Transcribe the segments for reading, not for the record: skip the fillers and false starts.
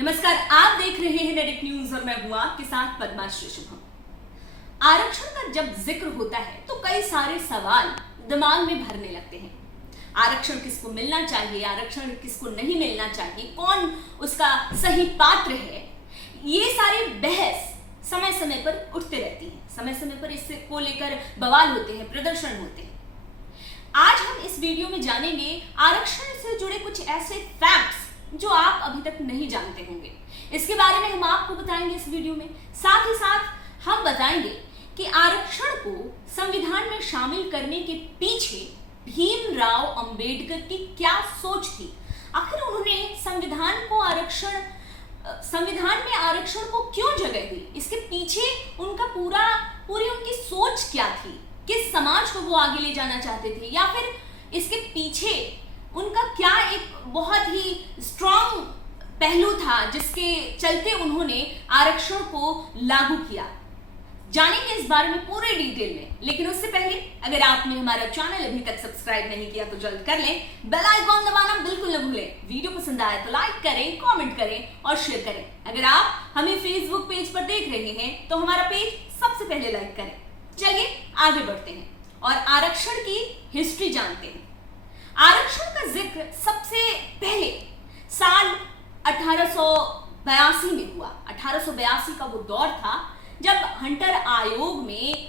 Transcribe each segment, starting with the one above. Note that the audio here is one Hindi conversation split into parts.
नमस्कार, आप देख रहे हैं नेडिक न्यूज और मैं हूं आपके साथ पद्माश्री शुभम। आरक्षण का जब जिक्र होता है तो कई सारे सवाल दिमाग में भरने लगते हैं। आरक्षण किसको मिलना चाहिए, आरक्षण किसको नहीं मिलना चाहिए, कौन उसका सही पात्र है, ये सारी बहस समय समय पर उठते रहती है। समय समय पर इससे को लेकर बवाल होते हैं, प्रदर्शन होते हैं। आज हम इस वीडियो में जानेंगे आरक्षण से जुड़े कुछ ऐसे फैक्ट्स जो आप अभी तक नहीं जानते होंगे। इसके बारे में हम आपको बताएंगे इस वीडियो में। साथ ही साथ हम बताएंगे कि आरक्षण को संविधान में शामिल करने के पीछे भीमराव अंबेडकर की क्या सोच थी। आखिर उन्होंने संविधान में आरक्षण को क्यों जगह दी, इसके पीछे उनका पूरी उनकी सोच क्या थी, किस समाज को वो आगे ले जाना चाहते थे, या फिर इसके पीछे उनका क्या एक बहुत ही स्ट्रॉन्ग पहलू था जिसके चलते उन्होंने आरक्षण को लागू किया। जानेंगे इस बारे में पूरे डिटेल में। लेकिन उससे पहले अगर आपने हमारा चैनल अभी तक सब्सक्राइब नहीं किया तो जल्द कर लें, बेल आइकॉन दबाना बिल्कुल न भूलें। वीडियो पसंद आए तो लाइक करें, कमेंट करें और शेयर करें। अगर आप हमें फेसबुक पेज पर देख रहे हैं तो हमारा पेज सबसे पहले लाइक करें। चलिए आगे बढ़ते हैं और आरक्षण की हिस्ट्री जानते हैं। आरक्षण का जिक्र सबसे पहले साल 1882 में हुआ। 1882 का वो दौर था जब हंटर आयोग में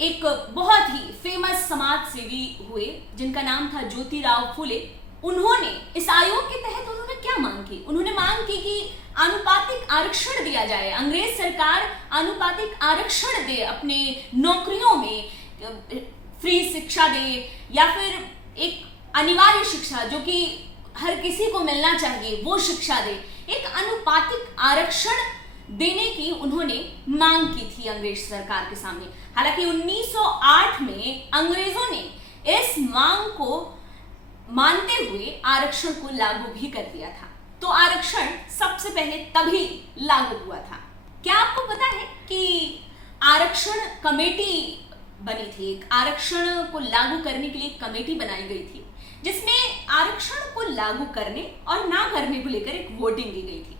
एक बहुत ही फेमस समाज सेवी हुए जिनका नाम था ज्योतिराव फुले। उन्होंने इस आयोग के तहत उन्होंने क्या मांग की? उन्होंने मांग की कि आनुपातिक आरक्षण दिया जाए। अंग्रेज सरकार आनुपातिक आरक्षण दे, अपने नौकरियों में फ्री शिक्षा दे, या फिर एक अनिवार्य शिक्षा जो कि हर किसी को मिलना चाहिए वो शिक्षा दे। एक अनुपातिक आरक्षण देने की उन्होंने मांग की थी अंग्रेज सरकार के सामने। हालांकि 1908 में अंग्रेजों ने इस मांग को मानते हुए आरक्षण को लागू भी कर दिया था। तो आरक्षण सबसे पहले तभी लागू हुआ था। क्या आपको पता है कि आरक्षण कमेटी बनी थी? एक आरक्षण को लागू करने के लिए कमेटी बनाई गई थी जिसमें आरक्षण को लागू करने और ना करने को लेकर एक वोटिंग की गई थी।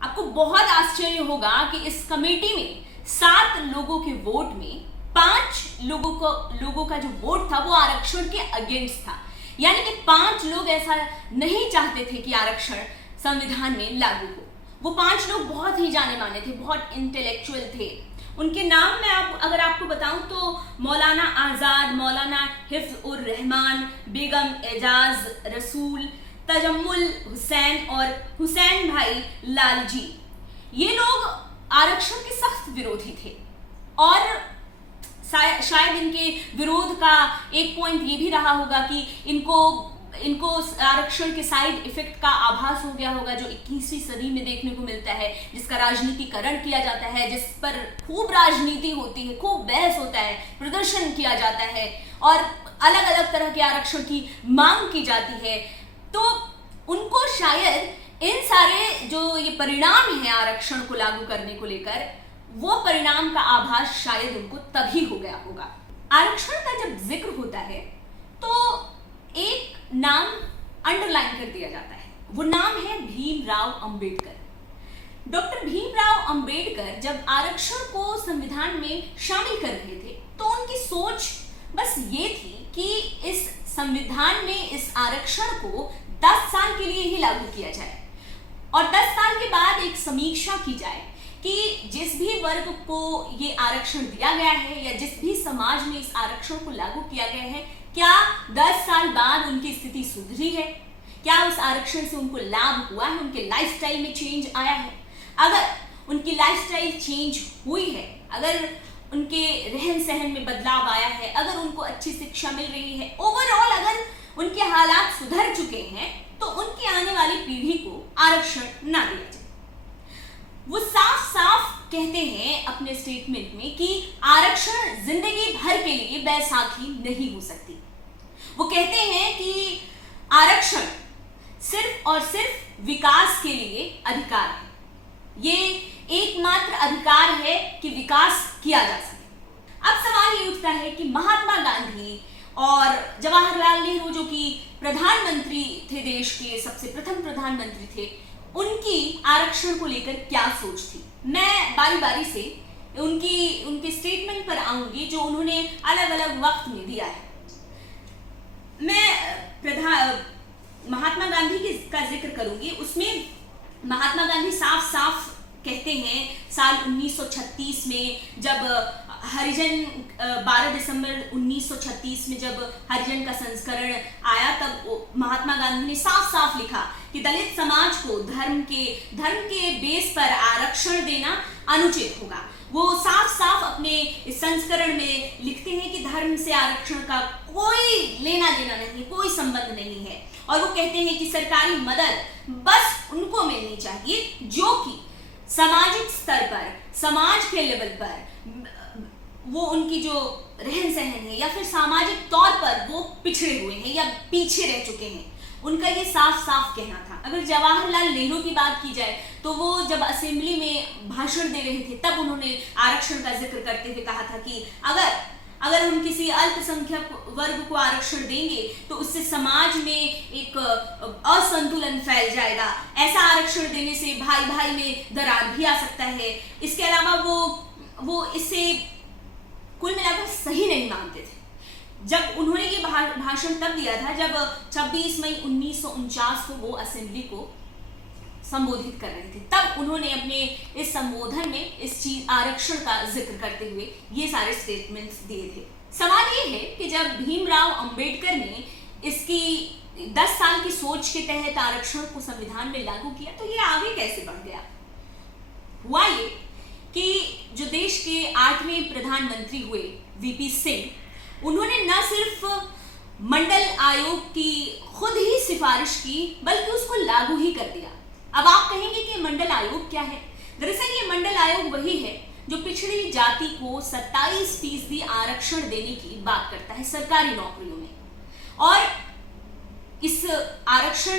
आपको बहुत आश्चर्य होगा कि इस कमेटी में 7 लोगों के वोट में 5 लोगों का जो वोट था वो आरक्षण के अगेंस्ट था। यानी कि 5 लोग ऐसा नहीं चाहते थे कि आरक्षण संविधान में लागू हो। वो 5 लोग बहुत ही जाने माने थे, बहुत इंटेलेक्चुअल थे। उनके नाम मैं अगर आपको बताऊं तो मौलाना आजाद, मौलाना हिफ्ज उर रहमान, बेगम एजाज रसूल, तजम्मुल हुसैन और हुसैन भाई लालजी, ये लोग आरक्षण के सख्त विरोधी थे। और शायद इनके विरोध का एक पॉइंट ये भी रहा होगा कि इनको आरक्षण के साइड इफेक्ट का आभास हो गया होगा जो 21वीं सदी में देखने को मिलता है, जिसका राजनीतिकरण किया जाता है, जिस पर खूब राजनीति होती है, खूब बहस होता है, प्रदर्शन किया जाता है और अलग अलग तरह के आरक्षण की मांग की जाती है। तो उनको शायद इन सारे जो ये परिणाम है आरक्षण को लागू करने को लेकर, वो परिणाम का आभास शायद उनको तभी हो गया होगा। आरक्षण का जब जिक्र होता है तो एक नाम अंडरलाइन कर दिया जाता है। वो नाम है भीमराव अंबेडकर। डॉक्टर भीमराव अंबेडकर जब आरक्षण को संविधान में शामिल कर रहे थे तो उनकी सोच बस ये थी कि इस संविधान में इस आरक्षण को 10 साल के लिए ही लागू किया जाए और 10 साल के बाद एक समीक्षा की जाए कि जिस भी वर्ग को ये आरक्षण दिया गया है या जिस भी समाज में इस आरक्षण को लागू किया गया है, क्या 10 साल बाद उनकी स्थिति सुधरी है, क्या उस आरक्षण से उनको लाभ हुआ है, उनके लाइफस्टाइल में चेंज आया है। अगर उनकी लाइफस्टाइल चेंज हुई है, अगर उनके रहन सहन में बदलाव आया है, अगर उनको अच्छी शिक्षा मिल रही है, ओवरऑल अगर उनके हालात सुधर चुके हैं, तो उनकी आने वाली पीढ़ी को आरक्षण ना दिया जाए। वो साफ साफ कहते हैं अपने स्टेटमेंट में कि आरक्षण जिंदगी भर के लिए बैसाखी नहीं हो सकती। वो कहते हैं कि आरक्षण सिर्फ और सिर्फ विकास के लिए अधिकार है, ये एकमात्र अधिकार है कि विकास किया जा सके। अब सवाल ये उठता है कि महात्मा गांधी और जवाहरलाल नेहरू जो कि प्रधानमंत्री थे, देश के सबसे प्रथम प्रधानमंत्री थे, उनकी आरक्षण को लेकर क्या सोच थी। मैं बारी बारी से उनके स्टेटमेंट पर आऊंगी जो उन्होंने अलग अलग वक्त में दिया है। मैं महात्मा गांधी का जिक्र करूंगी। उसमें महात्मा गांधी साफ साफ कहते हैं साल 1936 में जब हरिजन 12 दिसंबर 1936 में जब हरिजन का संस्करण आया, तब महात्मा गांधी ने साफ साफ लिखा कि दलित समाज को धर्म के बेस पर आरक्षण देना अनुचित होगा। वो साफ साफ अपने इस संस्करण में लिखते हैं कि धर्म से आरक्षण का कोई लेना देना नहीं, कोई संबंध नहीं है। और वो कहते हैं कि सरकारी मदद बस उनको मिलनी चाहिए जो कि सामाजिक स्तर पर, समाज के लेवल पर वो उनकी जो रहन सहन है या फिर सामाजिक तौर पर वो पिछड़े हुए हैं या पीछे रह चुके हैं, उनका ये साफ साफ कहना था। अगर जवाहरलाल नेहरू की बात की जाए तो वो जब असेंबली में भाषण दे रहे थे तब उन्होंने आरक्षण का जिक्र करते हुए कहा था कि अगर हम किसी अल्पसंख्यक वर्ग को आरक्षण देंगे तो उससे समाज में एक असंतुलन फैल जाएगा। ऐसा आरक्षण देने से भाई भाई में दरार भी आ सकता है। इसके अलावा वो इससे कुल मिलाकर सही नहीं मानते थे। जब उन्होंने ये भाषण तब दिया था जब 26 मई 1949 को वो असेंबली को संबोधित कर रहे थे, तब उन्होंने अपने इस संबोधन में इस चीज आरक्षण का जिक्र करते हुए ये सारे स्टेटमेंट्स दिए थे। सवाल ये है कि जब भीमराव अंबेडकर ने इसकी 10 साल की सोच के तहत आरक्षण को संविधान में लागू किया तो ये आगे कैसे बढ़ गया। हुआ ये कि जो देश के 8वें प्रधानमंत्री हुए वीपी सिंह, उन्होंने न सिर्फ मंडल आयोग की खुद ही सिफारिश की बल्कि उसको लागू ही कर दिया। अब आप कहेंगे कि मंडल आयोग क्या है। दरअसल ये मंडल आयोग वही है जो पिछड़ी जाति को 27% आरक्षण देने की बात करता है सरकारी नौकरियों में। और इस आरक्षण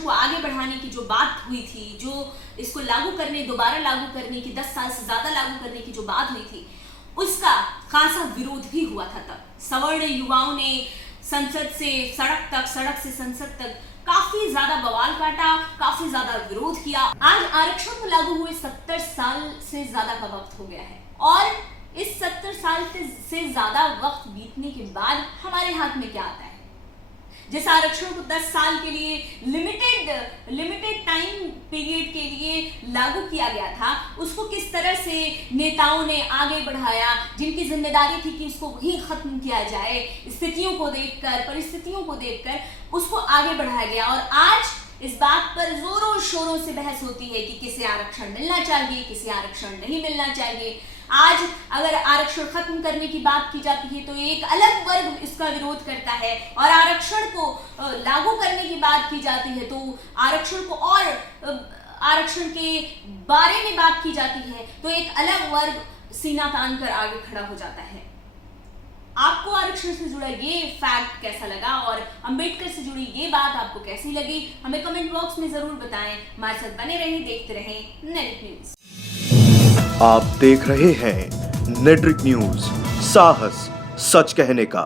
को आगे बढ़ाने की जो बात हुई थी, जो इसको दोबारा लागू करने की 10 साल से ज्यादा लागू करने की जो बात हुई थी, उसका खासा विरोध भी हुआ था। तब सवर्ण युवाओं ने संसद से सड़क से संसद तक काफी ज्यादा बवाल काटा, काफी ज्यादा विरोध किया। आज आरक्षण को लागू हुए 70 साल से ज्यादा का वक्त हो गया है और इस 70 साल से ज्यादा वक्त बीतने के बाद हमारे हाथ में क्या आता है। जिस आरक्षण को 10 साल के लिए लिमिटेड टाइम पीरियड के लिए लागू किया गया था, उसको किस तरह से नेताओं ने आगे बढ़ाया, जिनकी जिम्मेदारी थी कि उसको ही खत्म किया जाए, परिस्थितियों को देखकर उसको आगे बढ़ाया गया। और आज इस बात पर जोरों शोरों से बहस होती है कि किसे आरक्षण मिलना चाहिए, किसे आरक्षण नहीं मिलना चाहिए। आज अगर आरक्षण खत्म करने की बात की जाती है तो एक अलग वर्ग इसका विरोध करता है, और आरक्षण को लागू करने की बात की जाती है तो आरक्षण के बारे में बात की जाती है तो एक अलग वर्ग सीना तान कर आगे खड़ा हो जाता है। आपको आरक्षण से जुड़ा ये फैक्ट कैसा लगा और अंबेडकर से जुड़ी ये बात आपको कैसी लगी, हमें कमेंट बॉक्स में जरूर बताएं। हमारे साथ बने रहें, देखते रहें नेट्रिक न्यूज। आप देख रहे हैं नेट्रिक न्यूज, साहस सच कहने का।